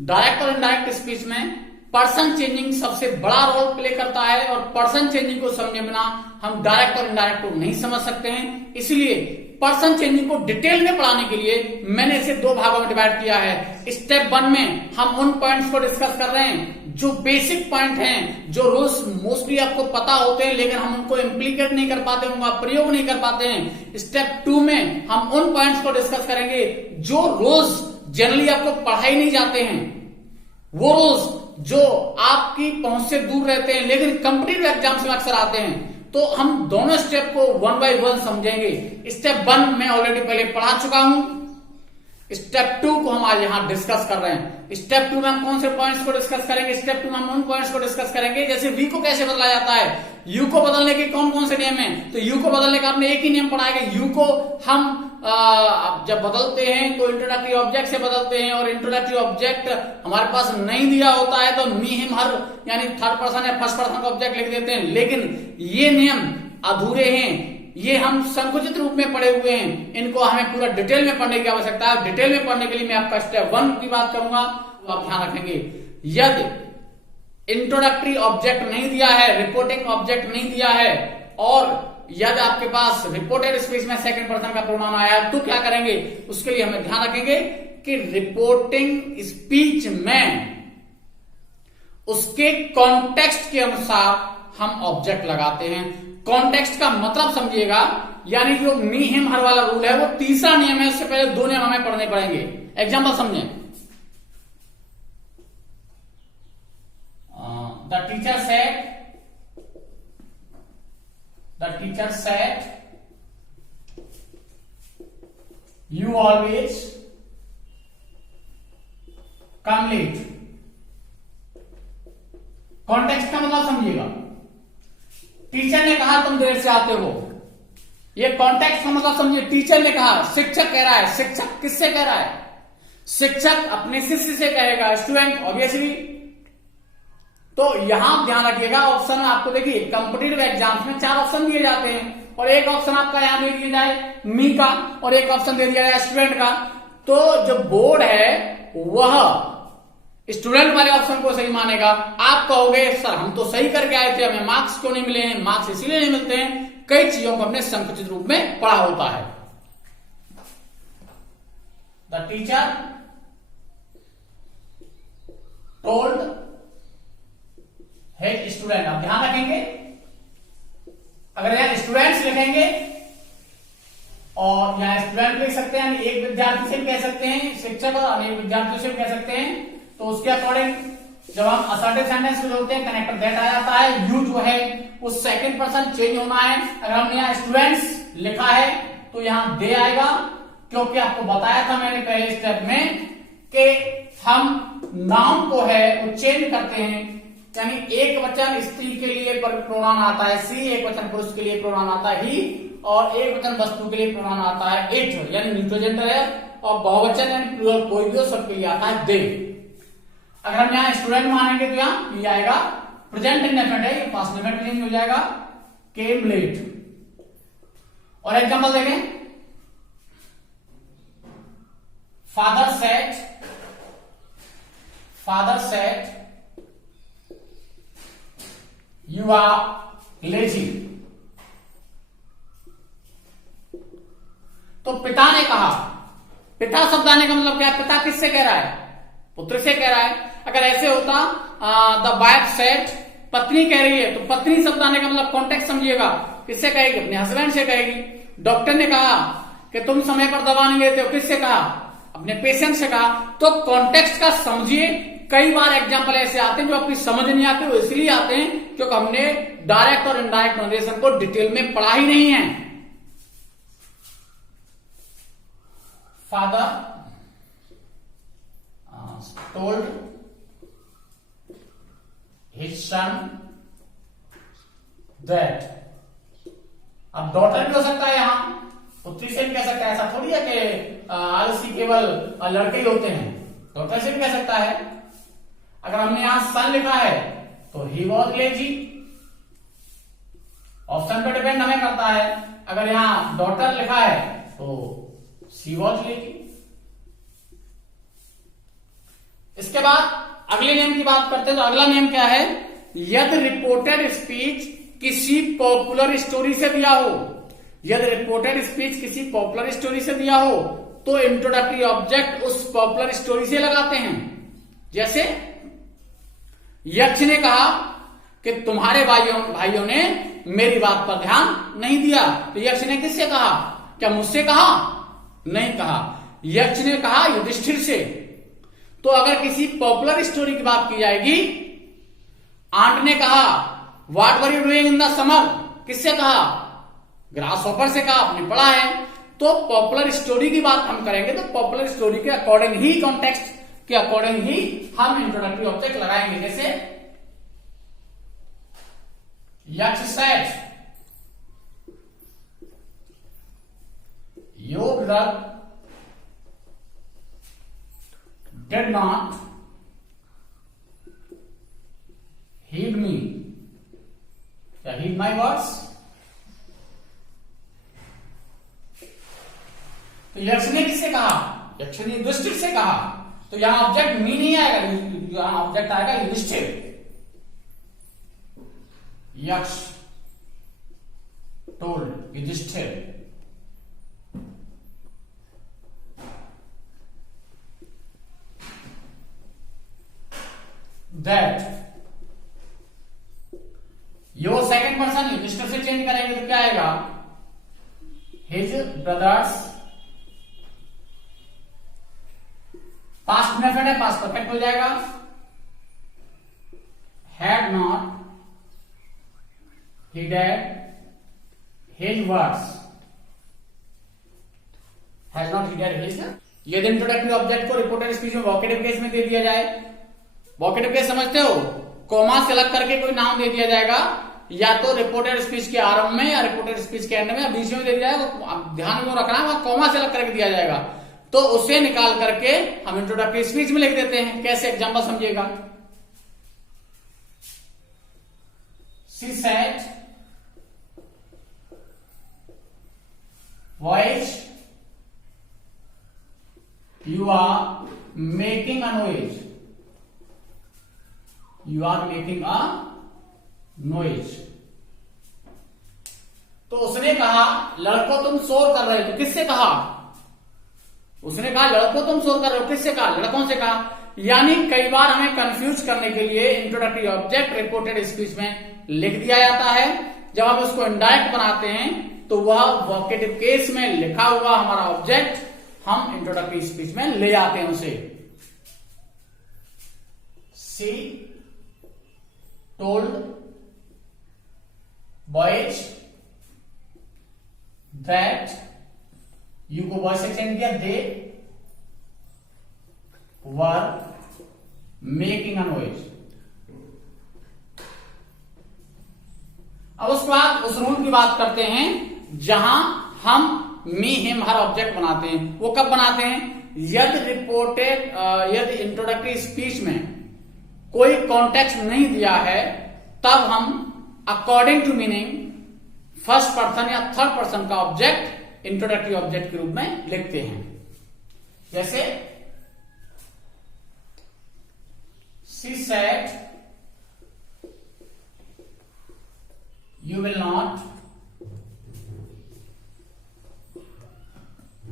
Direct और indirect speech में person changing सबसे बड़ा रोल प्ले करता है और पर्सन चेंजिंग को समझे बिना हम डायरेक्ट और इनडायरेक्ट को नहीं समझ सकते हैं। इसलिए पर्सन चेंजिंग को डिटेल में पढ़ाने के लिए मैंने इसे दो भागों में डिवाइड किया है। स्टेप 1 में हम उन पॉइंट्स को डिस्कस कर रहे हैं जो बेसिक पॉइंट हैं, जो रोज मोस्टली आपको पता होते हैं लेकिन हम उनको इम्प्लीकेट नहीं कर पाते, उनका प्रयोग नहीं कर पाते हैं। स्टेप 2 में हम उन पॉइंट्स को डिस्कस करेंगे जो रोज जनरली आपको पढ़ाई नहीं जाते हैं, वो रोज जो आपकी पहुंच से दूर रहते हैं लेकिन कॉम्पिटिटिव एग्जाम्स में अक्सर आते हैं। तो हम दोनों स्टेप को 1 बाय 1 समझेंगे। स्टेप 1 मैं ऑलरेडी पहले पढ़ा चुका हूं, स्टेप 2 को हम आज यहां डिस्कस कर रहे हैं। स्टेप 2 में हम कौन से पॉइंट्स को डिस्कस करेंगे? स्टेप 2 में हम उन पॉइंट्स को डिस्कस करेंगे जैसे वी को कैसे बदला जाता है, यू को बदलने के कौन कौन से नियम है। तो यू को बदलने का आपने एक ही नियम पढ़ा है कि यू को हम जब बदलते हैं तो इंट्रोडक्टरी ऑब्जेक्ट से बदलते हैं और इंट्रोडक्टरी ऑब्जेक्ट हमारे पास नहीं दिया होता है तो मी हिम हर यानी थर्ड पर्सन या फर्स्ट पर्सन का ऑब्जेक्ट लिख देते हैं। लेकिन ये नियम अधूरे हैं, ये हम संकुचित रूप में पढ़े हुए हैं, इनको हमें पूरा डिटेल में पढ़ने की आवश्यकता है। डिटेल में पढ़ने के लिए मैं आपका स्टेप 1 की बात करूंगा, तो आप ध्यान रखेंगे यदि इंट्रोडक्टरी ऑब्जेक्ट नहीं दिया है, रिपोर्टिंग ऑब्जेक्ट नहीं दिया है और यदि आपके पास रिपोर्टेड स्पीच में सेकंड पर्सन का प्रोनाउन आया तो क्या करेंगे? उसके लिए हमें ध्यान रखेंगे कि रिपोर्टिंग स्पीच में उसके कॉन्टेक्स्ट के अनुसार हम ऑब्जेक्ट लगाते हैं। कॉन्टेक्स्ट का मतलब समझिएगा, यानी जो मी हिम हर वाला रूल है वो तीसरा नियम है, उससे पहले दो नियम हमें पढ़ने पड़ेंगे। एग्जाम्पल समझें। The teacher said you always come late। Context का मतलब समझिएगा, टीचर ने कहा तुम देर से आते हो, ये कॉन्टेक्स्ट का मतलब समझिए। टीचर ने कहा, शिक्षक कह रहा है। शिक्षक किससे कह रहा है? शिक्षक अपने शिष्य से कहेगा, स्टूडेंट ऑब्वियसली। तो यहां ध्यान रखिएगा, ऑप्शन में आपको देखिए कॉम्पिटिटिव एग्जाम्स में 4 ऑप्शन दिए जाते हैं और एक ऑप्शन आपका यहां दे दिया जाए मी का और एक ऑप्शन दे दिया जाए स्टूडेंट का। तो जो बोर्ड है वह स्टूडेंट वाले ऑप्शन को सही मानेगा। आप कहोगे सर हम तो सही करके आए थे, हमें मार्क्स क्यों नहीं मिले हैं? मार्क्स इसीलिए नहीं मिलते हैं, कई चीजों को हमने संकुचित रूप में पढ़ा होता है। द टीचर टोल्ड है स्टूडेंट। आप ध्यान रखेंगे, अगर यहां स्टूडेंट्स लिखेंगे और यहां स्टूडेंट लिख सकते हैं, एक विद्यार्थी से भी कह सकते हैं, शिक्षक और अनेक विद्यार्थियों से भी कह सकते हैं। तो उसके अकॉर्डिंग जब हम असर्टिव सेंटेंस में होते हैं कनेक्टर दैट आ जाता है। यू जो है उस सेकंड पर्सन चेंज होना है। अगर हमने यहां स्टूडेंट्स लिखा है तो यहां दे आएगा, क्योंकि आपको बताया था मैंने पहले स्टेप में कि हम नाउन को है वो चेंज करते हैं, यानी एक वचन स्त्री के लिए प्रोनाउन आता है सी, एक वचन पुरुष के लिए प्रोनाउन आता है ही और एक वचन वस्तु के लिए प्रोनाउन आता है इट, यानी न्यूट्रल जेंडर है। और बहुवचन यानी प्लूरल कोई भी सबके लिए आता है दे। अगर हम यहाँ स्टूडेंट मानेंगे तो यहाँ ये आएगा प्रेजेंट इंडेफिनिट है, ये पास्ट इंडेफिनिट चेंज हो जाएगा केम लेट। और एग्जांपल देखें, father said you are lazy. तो पिता ने कहा, पिता शब्द आने का मतलब क्या है? पिता किससे कह रहा है? पुत्र से कह रहा है। अगर ऐसे होता द वाइफ सेड, पत्नी कह रही है, तो पत्नी शब्द आने का मतलब कॉन्टेक्स्ट समझिएगा, किससे कहेगी? अपने हस्बैंड से कहेगी। डॉक्टर ने कहा कि तुम समय पर दवा नहीं लेते हो, किससे कहा? अपने पेशेंट से कहा। तो कॉन्टेक्स्ट का समझिए। कई बार एग्जाम्पल ऐसे आते हैं जो आपकी समझ नहीं आते, वो इसलिए आते हैं क्योंकि हमने डायरेक्ट और इनडायरेक्ट नरेशन को डिटेल में पढ़ा ही नहीं है। Father told his son that। अब डॉटर भी हो सकता है, यहां पुत्री से भी कह सकता है। ऐसा थोड़ी है कि आलसी केवल लड़के ही होते हैं, डॉटर से भी कह सकता है। अगर हमने यहां सन लिखा है तो ही वॉज लेजी, ऑप्शन पे डिपेंड हमें करता है। अगर यहां डॉटर लिखा है तो शी वॉज लेजी। इसके बाद अगले नियम की बात करते हैं। तो अगला नियम क्या है, यदि रिपोर्टेड स्पीच किसी पॉपुलर स्टोरी से दिया हो, यदि रिपोर्टेड स्पीच किसी पॉपुलर स्टोरी से दिया हो तो इंट्रोडक्टरी ऑब्जेक्ट उस पॉपुलर स्टोरी से लगाते हैं। जैसे यक्ष ने कहा कि तुम्हारे भाइयों ने मेरी बात पर ध्यान नहीं दिया, तो यक्ष ने किससे कहा, क्या मुझसे कहा, नहीं कहा, यक्ष ने कहा युधिष्ठिर से। तो अगर किसी पॉपुलर स्टोरी की बात की जाएगी, आंट ने कहा what were you doing in the summer, किससे कहा, ग्रास हॉपर से कहा, आपने पढ़ा है। तो पॉपुलर स्टोरी की बात हम करेंगे तो पॉपुलर स्टोरी के अकॉर्डिंग ही, कॉन्टेक्स्ट के अकॉर्डिंग ही हम इंट्रोडक्टरी ऑब्जेक्ट लगाएंगे। जैसे यक्ष said your brother did not heed me, क्या heed my words। तो यक्ष ने किससे कहा, यक्ष ने युधिष्ठिर से कहा, तो यहां ऑब्जेक्ट मी नहीं आएगा, यहां ऑब्जेक्ट आएगा Yudhishthir. Yaksha told Yudhishthir that, your second person Yudhishthir से चेंज करेंगे तो क्या आएगा, हिज ब्रदर्स, पास्ट मेथड है, पास्ट परफेक्ट हो जाएगा, had not heeded his words, has not heeded his। यदि इंट्रोडक्टरी ऑब्जेक्ट को रिपोर्टेड स्पीच में वोकेटिव केस में दे दिया जाए, वोकेटिव केस समझते हो, कॉमा से अलग करके कोई नाम दे दिया जाएगा, या तो रिपोर्टेड स्पीच के आरंभ में या रिपोर्टेड स्पीच के एंड में या बीच में दे दिया जाएगा, ध्यान में रखना वहां कॉमा से अलग करके दिया जाएगा, तो उसे निकाल करके हम इंट्रोडक्टरी स्पीच में लिख देते हैं। कैसे, एग्जांपल समझिएगा। She said voyage, you are making a noise, you are making a noise। तो उसने कहा लड़कों तुम शोर कर रहे हो, तो किससे कहा, उसने कहा लड़कों तुम शोर कर रहे हो, किससे कहा, लड़कों से कहा। यानी कई बार हमें कंफ्यूज करने के लिए इंट्रोडक्टरी ऑब्जेक्ट रिपोर्टेड स्पीच में लिख दिया जाता है, जब हम उसको इनडायरेक्ट बनाते हैं तो वह वोकेटिव केस में लिखा हुआ हमारा ऑब्जेक्ट हम इंट्रोडक्टरी स्पीच में ले आते हैं उसे। सी टोल्ड बॉयज दैट, यू को बॉय से चेंज किया, दे वर मेकिंग अ नॉइज। अब उसके बाद उस रूल की बात करते हैं जहां हम मी हिम हर ऑब्जेक्ट बनाते हैं। वो कब बनाते हैं, यदि इंट्रोडक्टरी स्पीच में कोई कॉन्टेक्स्ट नहीं दिया है, तब हम according to meaning first person या थर्ड पर्सन का ऑब्जेक्ट इंट्रोडक्टरी ऑब्जेक्ट के रूप में लिखते हैं। जैसे she said you will not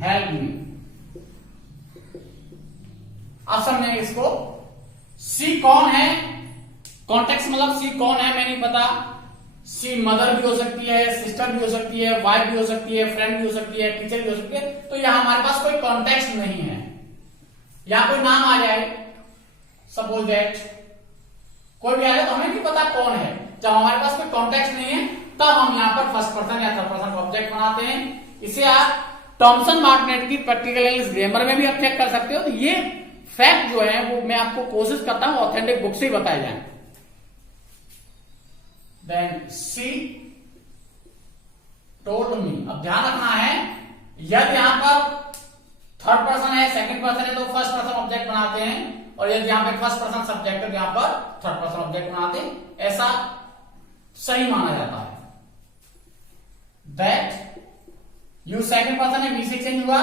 help me। अब समझेंगे इसको। सी कौन है, कॉन्टेक्स्ट मतलब सी कौन है मैं नहीं पता, सी मदर भी हो सकती है, सिस्टर भी हो सकती है, वाइफ भी हो सकती है, फ्रेंड भी हो सकती है, टीचर भी हो सकती है। तो यहां हमारे पास कोई कॉन्टेक्स्ट नहीं है, यहां कोई नाम आ जाए, सपोज दैट कोई भी आ जाए तो हमें नहीं पता कौन है। जब हमारे पास कोई कॉन्टेक्स्ट नहीं है तब हम यहां पर फर्स्ट पर्सन या थर्ड पर्सन का ऑब्जेक्ट बनाते हैं। इसे आप टॉमसन मार्टिनेट की प्रैक्टिकल इंग्लिश ग्रामर में भी आप चेक कर सकते हो। तो ये फैक्ट जो है वो मैं आपको कोशिश करता हूं ऑथेंटिक बुक से ही बताए जाए। Then she told me. अब ध्यान रखना है यदि यहां पर थर्ड पर्सन है, सेकंड पर्सन है तो फर्स्ट पर्सन ऑब्जेक्ट बनाते हैं, और यदि यहां पर फर्स्ट पर्सन सब्जेक्ट है तो यहां पर थर्ड पर्सन ऑब्जेक्ट बनाते हैं। ऐसा सही माना जाता है। दैट यू सेकंड पर्सन है, मी से चेंज हुआ,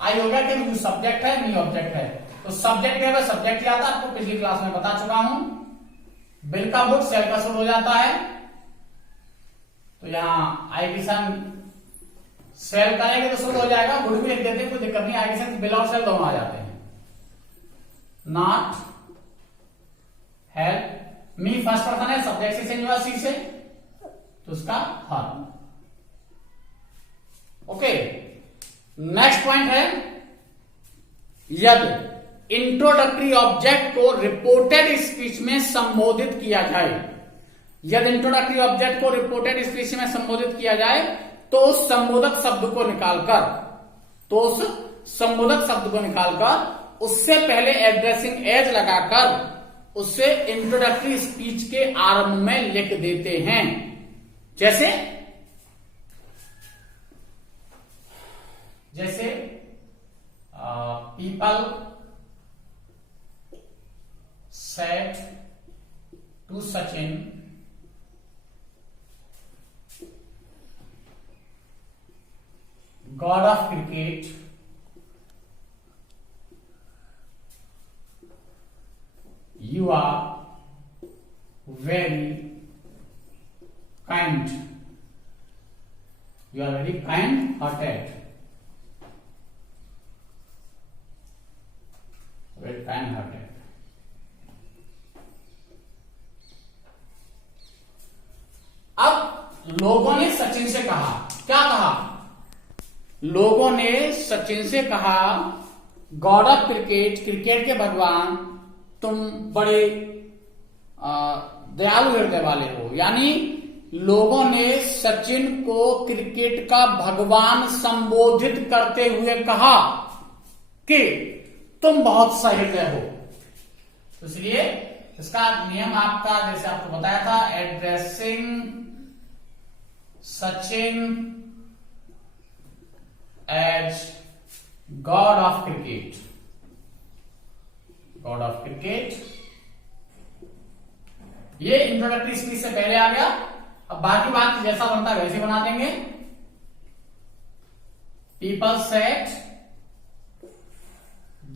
आई हो गया कि यू सब्जेक्ट है, मी ऑब्जेक्ट है। तो सब्जेक्ट क्या है, सब्जेक्ट क्या था आपको पिछली क्लास में बता चुका हूं। बिल का बुक सेल का शुरू हो जाता है, तो यहां आई किसान सेल करेंगे तो शुरू हो जाएगा, गुड भी लिख देते हैं, कोई दिक्कत नहीं। आई किसान बिल और सेल दोनों आ जाते हैं। Not help me first person है, सब्जेक्ट से चेंज हुआ सी से, तो उसका हर। ओके, नेक्स्ट पॉइंट है यदि इंट्रोडक्टरी ऑब्जेक्ट को रिपोर्टेड स्पीच में संबोधित किया जाए, यदि इंट्रोडक्टरी ऑब्जेक्ट को रिपोर्टेड स्पीच में संबोधित किया जाए तो उस संबोधक शब्द को निकालकर उससे पहले एड्रेसिंग एज लगाकर उसे इंट्रोडक्टरी स्पीच के आरंभ में लिख देते हैं। जैसे people said to Sachin god of cricket you are very kind, you are very kind hearted, very kind hearted। अब लोगों ने सचिन से कहा, क्या कहा? लोगों ने सचिन से कहा गॉड ऑफ क्रिकेट, क्रिकेट के भगवान, तुम बड़े दयालु हृदय वाले हो। यानी लोगों ने सचिन को क्रिकेट का भगवान संबोधित करते हुए कहा कि तुम बहुत सहृदय हो। इसलिए इसका नियम आपका जैसे आपको बताया था, addressing Sachin as god of cricket, god of cricket, ये इंट्रोडक्टरी स्पीच से पहले आ गया। अब बाकी बात जैसा बनता है वैसे बना देंगे। पीपल सेड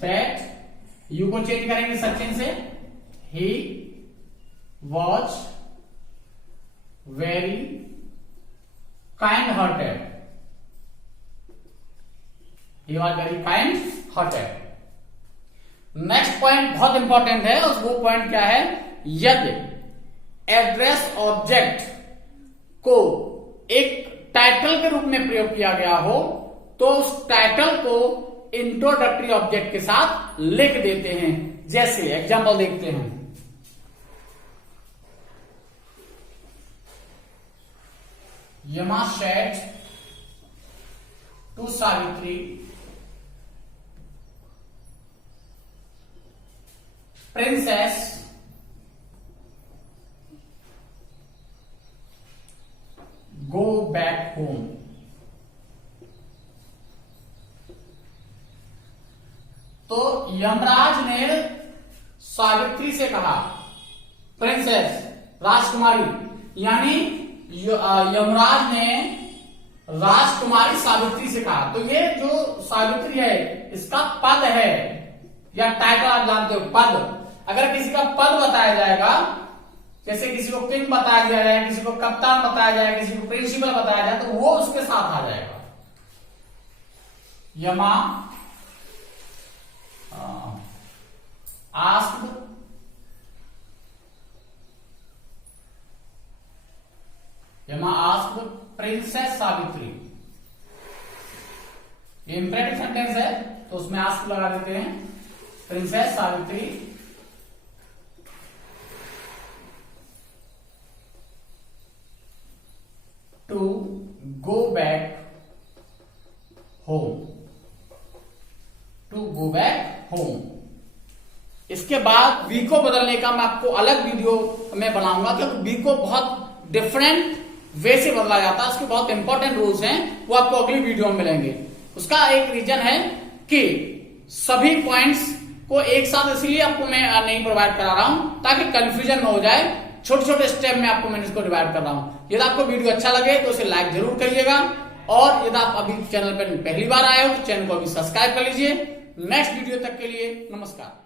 दैट, यू को चेंज करेंगे सचिन से, he was very kind hearted, he was very kind hearted. Next point बहुत इंपॉर्टेंट है, और वो पॉइंट क्या है? यदि एड्रेस ऑब्जेक्ट को एक टाइटल के रूप में प्रयोग किया गया हो तो उस टाइटल को इंट्रोडक्टरी ऑब्जेक्ट के साथ लिख देते हैं। जैसे एग्जांपल देखते हैं, Yama said to Savitri princess go back home. तो यमराज ने सावित्री से कहा, प्रिंसेस राजकुमारी, यानी यमराज ने राजकुमारी सावित्री से कहा। तो ये जो सावित्री है इसका पद है या टाइटल, आप जानते हो पद। अगर किसी का पद बताया जाएगा, जैसे किसी को किंग बताया जाए, किसी को कप्तान बताया जाए, किसी को प्रिंसिपल बताया जाए, तो वो उसके साथ आ जाएगा। यमा आस्क्ड प्रिंसेस सावित्री, ये इंपरेटिव सेंटेंस है तो उसमें आस्क लगा देते हैं। Princess Savitri to go back home, to go back home. इसके बाद वी को बदलने का मैं आपको अलग वीडियो में बनाऊंगा, क्योंकि वी को बहुत डिफरेंट वे से बदला जाता है, उसके बहुत इंपॉर्टेंट रूल्स हैं, वो आपको अगली वीडियो में मिलेंगे। उसका एक रीजन है कि सभी पॉइंट्स को एक साथ इसलिए आपको मैं नहीं प्रोवाइड करा रहा हूं ताकि कंफ्यूजन न हो जाए। छोटे छोटे स्टेप में आपको मैंने इसको डिवाइड कर रहा हूं। यदि आपको वीडियो अच्छा लगे तो इसे लाइक जरूर करिएगा, और यदि आप अभी चैनल पर पहली बार आए हो तो चैनल को अभी सब्सक्राइब कर लीजिए, नेक्स्ट वीडियो तक के लिए नमस्कार।